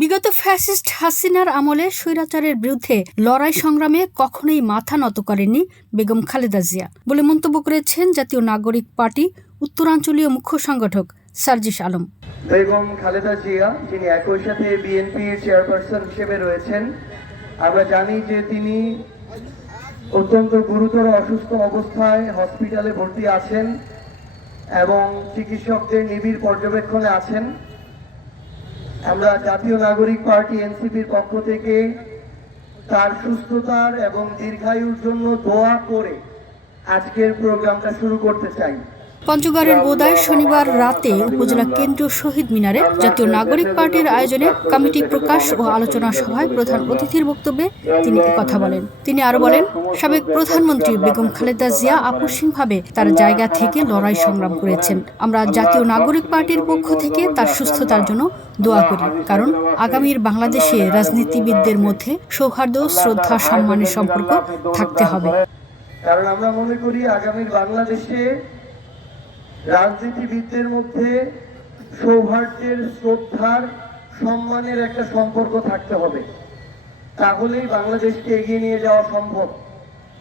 বিগত ফ্যাসিস্ট হাসিনার আমলে স্বৈরাচারের বিরুদ্ধে লড়াই সংগ্রামে কখনোই মাথা নত করেনি বেগম খালেদা জিয়া বলে মন্তব্য করেছেন জাতীয় নাগরিক পার্টি উত্তরাঞ্চলীয় মুখ্য সংগঠক সার্জিস আলম। বেগম খালেদা জিয়া, যিনি একই সাথে বিএনপির চেয়ারপারসন হিসেবে রয়েছেন, আমরা জানি যে তিনি অত্যন্ত গুরুতর অসুস্থ অবস্থায় হসপিটালে ভর্তি আছেন এবং চিকিৎসকদের নিবিড় পর্যবেক্ষণে আছেন। আমরা জাতীয় নাগরিক পার্টি এনসিপির পক্ষ থেকে তার সুস্থতার এবং দীর্ঘায়ুর জন্য দোয়া করে আজকের প্রোগ্রামটা শুরু করতে চাই। পঞ্চগড়ের বোদায় শনিবার রাতে উপজেলা কেন্দ্রীয় শহীদ মিনারে জাতীয় নাগরিক পার্টির আয়োজনে কমিটি প্রকাশ ও আলোচনা সভায় প্রধান অতিথির বক্তব্যে তিনি কথা বলেন। তিনি আরও বলেন, সাবেক প্রধানমন্ত্রী বেগম খালেদা জিয়া আপসীমভাবে তার জায়গা থেকে লড়াই সংগ্রাম করেছেন। আমরা জাতীয় নাগরিক পার্টির পক্ষ থেকে তার সুস্থতার জন্য দোয়া করি, কারণ আগামীর বাংলাদেশে রাজনীতিবিদদের মধ্যে সৌহার্দ্য, শ্রদ্ধা, সম্মানের সম্পর্ক থাকতে হবে। কারণ আমরা মনে করি আগামীর বাংলাদেশে রাজনীতিবিদদের মধ্যে সৌহার্দ্যের, শ্রদ্ধার, সম্মানের একটা সম্পর্ক থাকতে হবে। তাহলেই বাংলাদেশকে এগিয়ে নিয়ে যাওয়া সম্ভব।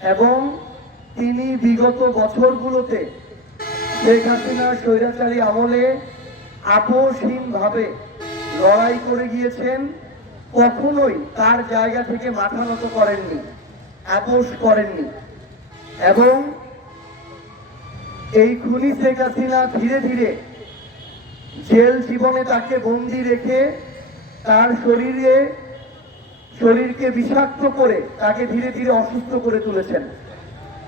এবং তিনি বিগত বছরগুলোতে শেখ হাসিনার স্বৈরাচারী আমলে আপোষহীনভাবে লড়াই করে গিয়েছেন, কখনোই তার জায়গা থেকে মাথা নত করেননি, আপোষ করেননি। এবং এই খুনি শেখ হাসিনা ধীরে ধীরে জেল জীবনে তাকে বন্দি রেখে তার শরীরে, শরীরকে বিষাক্ত করে তাকে ধীরে ধীরে অসুস্থ করে তুলেছেন।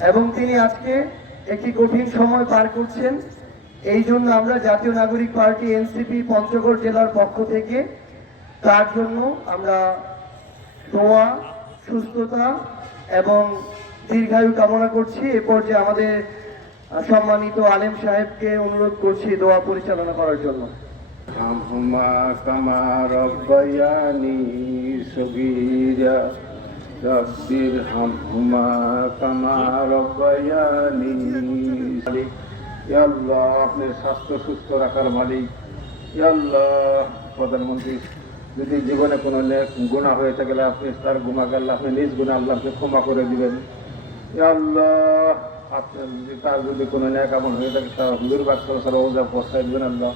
এবং তিনি আজকে একটি কঠিন সময় পার করছেন। এই জন্য আমরা জাতীয় নাগরিক পার্টি, এনসিপি, পঞ্চগড় জেলার পক্ষ থেকে তার জন্য আমরা দোয়া, সুস্থতা এবং দীর্ঘায়ু কামনা করছি। এ পর্যায়ে আমাদের সম্মানিত আলেম সাহেবকে অনুরোধ করছি দোয়া পরিচালনা করার জন্য। স্বাস্থ্য সুস্থ রাখার মালিক। প্রধানমন্ত্রী, যদি জীবনে কোনো গুণা হয়ে থাকলে আপনি তার গুণা গেলে আপনি নিজ গুণা আল্লাহকে ক্ষমা করে দিবেন। আল্লাহ আপনার যদি তার যদি কোনো ন্যাক আমল হয়ে থাকে তা দুর্ভাগ্য সর্বদা পৌঁছায় দিবেন আল্লাহ